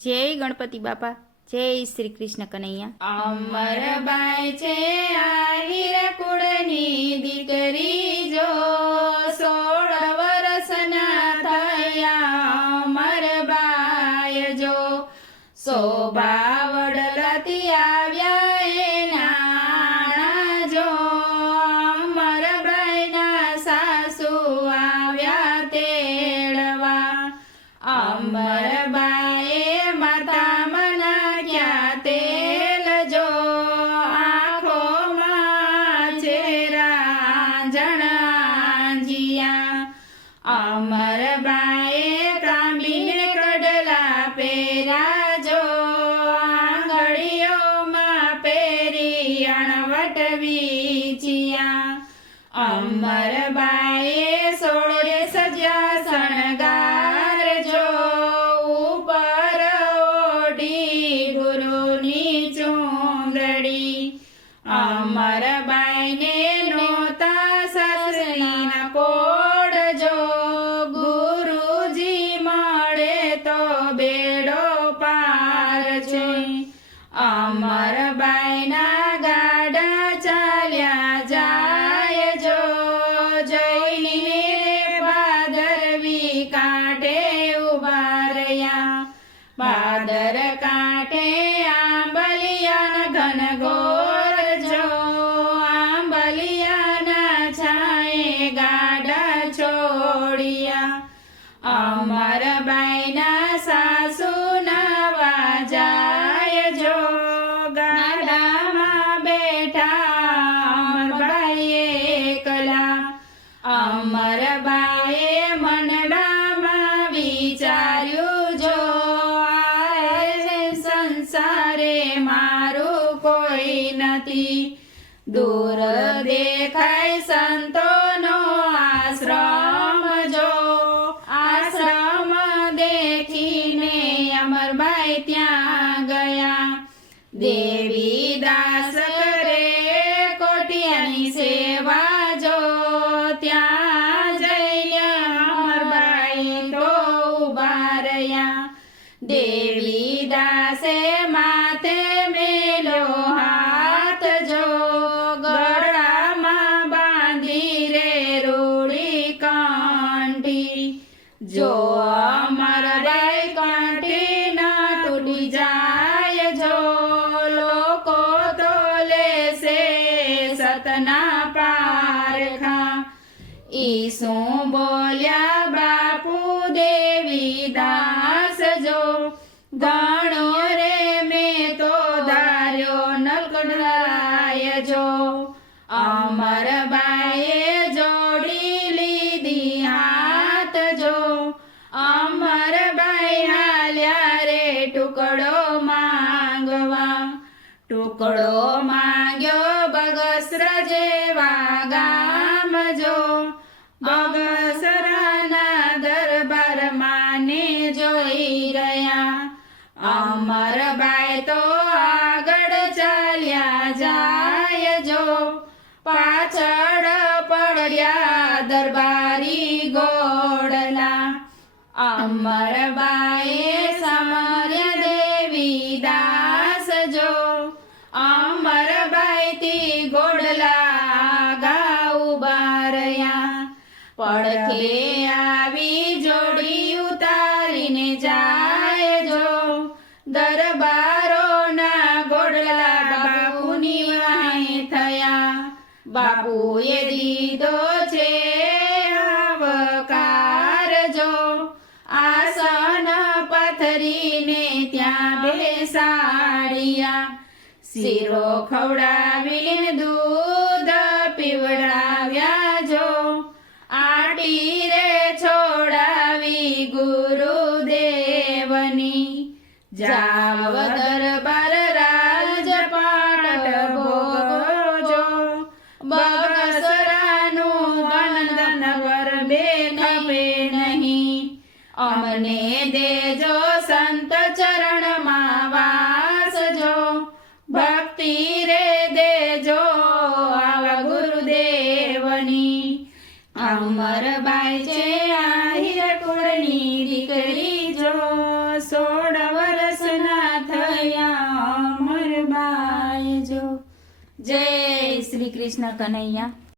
જય ગણપતિ બાપા, જય શ્રી કૃષ્ણ કનૈયા। અમરબાઈ છે આહિર કુળની દીકરી જો 16 વર્ષના થયા અમરબાઈ જો શોભા વડલાથી આવ્યા એના જો અમરબાઈના સાસુ આવ્યા તેડવા અમરબાઈએ માથામાં નાખ્યા તેલ જો આંખોમાં ચહેરા જણાંજિયા અમરબાઈએ ત્રાંબીને કડલા પહેર્યા જો આંગળીઓમાં પહેરી અણવટ વીંચ્યા અમરબાઈએ સોળે સજ્યા શણગાર જો ઉપર ઓઢી ગુરુની ચૂંદડી અમરબાઈને નોતા સાસરીના કોડ જો ગુરુજી મળે તો બેડો પાર છે અમરબાઈના ગાડા ચાલ્યા જાય જો જઈને ભાદરવી કાંઠે ઉભા રહ્યા ભાદર કાંઠે આંબલિયાના ઘનઘોર જો આંબલિયાના છાંયે ગાડા છોડ્યા અમરબાઈના સાસુ નવા જાય જો ગાડામાં બેઠા અમરબાઈ એકલા અમરબાઈએ મનડામાં વિચાર્યું જો આ સંસારે મારું કોઈ નથી દૂર દેખાય સંતોનો આશ્રમ જો આશ્રમ દેખીને અમરબાઈ ત્યાં ગયા દેવી દાસ કરે કોટિયાની સેવા જો ત્યાં જઈને અમરબાઈ તો ઉભા રહ્યા દેવી દાસે માથે મેલ્યો હાથ જો ગળામાં બાંધી રે રૂડી કંઠી જો અમરબાઈ કંઠી ના તૂટી જાય જો લોકો તો લેશે સતના પારખા ઈ શું બોલ્યા બાપુ દેવી દાસ જો ગણો રે મેં તો ધાર્યો નલકડાય જો અમરબાઈએ જોડી લીધી હાથ જો અમરબાઈ હાલ્યા રે ટુકડો માંગવા ટુકડો માંગ્યો બગસર જેવા ગામ જો બગસરાના દરબારમાં ને જોઈ રહ્યા અમરબાઈ તો આગળ ચાલ્યા જાય જો પાછળ પડ્યા દરબારી ગોળલા અમરબાઈએ સમર્યા દેવી દાસ જો અમરબાઈથી ગોળલા ગા ઉભા રહ્યા પડખે આવી જોડી ઉતારીને જાય જો દરબારોના ગોળલા બાપુની વાહે થયા બાપુએ દીધો છે આવકાર જો આસન પથરીને ત્યાં બેસાડ્યા શીરો ખવડાવીને દૂધ પીવડાવ્યા જો આટી રે છોડાવી ગુરુદેવની જાવ દરબાર રાજપાટ ભોગજો બગસરાનું વંદન ગરબે ખપે નહીં અમને દેજો સંત ચરણમાં વાસજો ભક્તિ રે દેજો આવા ગુરુદેવની અમરબાઈ છે આહિર કુળની દીકરી જો 16 વર્ષ રહેજો. જય શ્રી કૃષ્ણ કનૈયા.